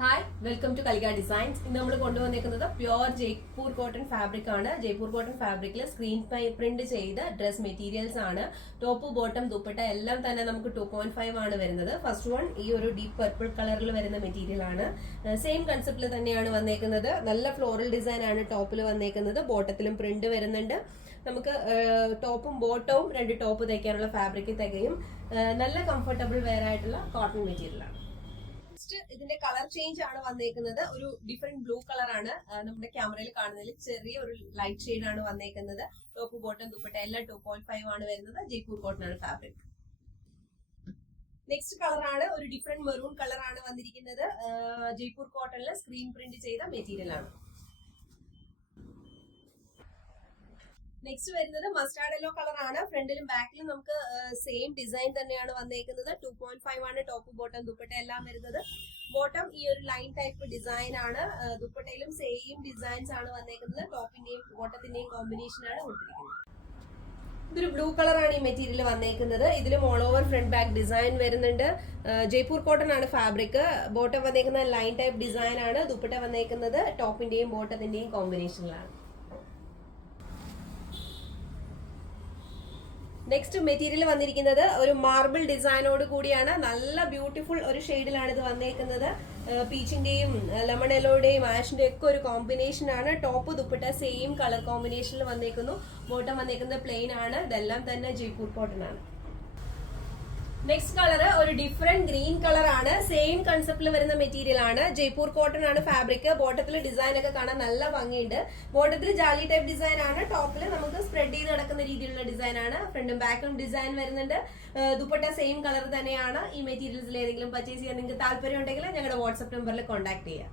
Hi welcome to Kalika designs. ഇന്ന് നമ്മൾ കൊണ്ടുവന്നിരിക്കുന്നത് പ്യുവർ ജയ്പൂർ കോട്ടൺ ഫാബ്രിക് ആണ്. ജയ്പൂർ കോട്ടൺ ഫാബ്രിക്കിൽ സ്ക്രീൻ പ്രിന്റ് ചെയ്ത ഡ്രസ് മെറ്റീരിയൽസ് ആണ്. ടോപ്പ് ബോട്ടം ദുപ്പട്ട എല്ലാം തന്നെ നമുക്ക് 2.5 ആണ് വരുന്നത്. ഫസ്റ്റ് വൺ ഈ ഒരു ഡീപ്പ് പർപ്പിൾ കളറിൽ വരുന്ന മെറ്റീരിയൽ ആണ്. സെയിം കൺസെപ്റ്റിൽ തന്നെയാണ് വന്നേക്കുന്നത്. നല്ല ഫ്ലോറൽ ഡിസൈൻ ആണ് ടോപ്പിൽ വന്നേക്കുന്നത്. ബോട്ടത്തിലും പ്രിന്റ് വരുന്നുണ്ട്. നമുക്ക് ടോപ്പും ബോട്ടവും രണ്ട് ടോപ്പ് തയ്ക്കാനുള്ള ഫാബ്രിക് തികയും. നല്ല കംഫർട്ടബിൾ വെയർ ആയിട്ടുള്ള കോട്ടൺ മെറ്റീരിയൽ ആണ്. ഇതിന്റെ കളർ ചേഞ്ച് ആണ് വന്നേക്കുന്നത്. ഒരു ഡിഫറെന്റ് ബ്ലൂ കളർ ആണ് നമ്മുടെ ക്യാമറയിൽ കാണുന്നതിൽ. ചെറിയ ഒരു ലൈറ്റ് ഷെയ്ഡ് ആണ് വന്നേക്കുന്നത്. ടോപ്പ് ബോട്ടം ദുപ്പട്ട എല്ലാം 2.5 ആണ് വരുന്നത്. ജയ്പൂർ കോട്ടൺ ആണ് ഫാബ്രിക്. നെക്സ്റ്റ് കളർ ആണ് ഒരു ഡിഫറെന്റ് മെറൂൺ കളർ ആണ് വന്നിരിക്കുന്നത്. ജയ്പൂർ കോട്ടണിൽ സ്ക്രീൻ പ്രിന്റ് ചെയ്ത മെറ്റീരിയൽ ആണ്. നെക്സ്റ്റ് വരുന്നത് മസ്റ്റാർഡ് യെല്ലോ കളർ ആണ്. ഫ്രണ്ടിലും ബാക്കിലും നമുക്ക് സെയിം ഡിസൈൻ തന്നെയാണ് വന്നേക്കുന്നത്. 2.5 ആണ് ടോപ്പ് ബോട്ടം ദുപ്പട്ട എല്ലാം വരുന്നത്. ബോട്ടം ഈ ഒരു ലൈൻ ടൈപ്പ് ഡിസൈൻ ആണ്. ദുപ്പട്ടയിലും സെയിം ഡിസൈൻസ് ആണ് വന്നേക്കുന്നത്. ടോപ്പിന്റെയും ബോട്ടത്തിന്റെയും കോമ്പിനേഷൻ ആണ് കൊടുത്തിരിക്കുന്നത്. ഇതൊരു ബ്ലൂ കളർ ആണ് ഈ മെറ്റീരിയൽ വന്നേക്കുന്നത്. ഇതിലും all over front back design വരുന്നുണ്ട്. ജയ്പൂർ കോട്ടൺ ആണ് ഫാബ്രിക്. ബോട്ടം വന്നേക്കുന്നത് ലൈൻ ടൈപ്പ് ഡിസൈൻ ആണ്. ദുപ്പട്ട വന്നേക്കുന്നത് ടോപ്പിന്റെയും ബോട്ടത്തിന്റെയും കോമ്പിനേഷനിലാണ്. നെക്സ്റ്റ് മെറ്റീരിയൽ വന്നിരിക്കുന്നത് ഒരു മാർബിൾ ഡിസൈനോട് കൂടിയാണ്. നല്ല ബ്യൂട്ടിഫുൾ ഒരു ഷെയ്ഡിലാണ് ഇത് വന്നേക്കുന്നത്. പീച്ചിന്റെയും ലെമൺ യെല്ലോയുടെയും ആഷിന്റെയും ഒക്കെ ഒരു കോമ്പിനേഷൻ ആണ്. ടോപ്പ് ദുപ്പട്ട സെയിം കളർ കോമ്പിനേഷനിൽ വന്നേക്കുന്നു. ബോട്ടം വന്നേക്കുന്നത് പ്ലെയിൻ ആണ്. ഇതെല്ലാം തന്നെ ജയ്പൂർ കോട്ടൺ ആണ്. നെക്സ്റ്റ് കളർ ഒരു ഡിഫറെന്റ് ഗ്രീൻ കളർ ആണ്. സെയിം കൺസെപ്റ്റിൽ വരുന്ന മെറ്റീരിയൽ ആണ്. ജയ്പൂർ കോട്ടൺ ആണ് ഫാബ്രിക്. ബോട്ടത്തിൽ ഡിസൈൻ ഒക്കെ കാണാൻ നല്ല ഭംഗിയുണ്ട്. ബോട്ടത്തിൽ ജാലി ടൈപ്പ് ഡിസൈൻ ആണ്. ടോപ്പിൽ നമുക്ക് സ്പ്രെഡ് ചെയ്ത് നടക്കുന്ന രീതിയിലുള്ള ഡിസൈൻ ആണ്. ഫ്രണ്ടും ബാക്കും ഡിസൈൻ വരുന്നുണ്ട്. ദുപ്പട്ട സെയിം കളർ തന്നെയാണ്. ഈ മെറ്റീരിയൽസിൽ ഏതെങ്കിലും പർച്ചേസ് ചെയ്യാൻ നിങ്ങൾക്ക് താല്പര്യം ഉണ്ടെങ്കിൽ ഞങ്ങളുടെ വാട്സ്ആപ്പ് നമ്പറിൽ കോൺടാക്ട് ചെയ്യാം.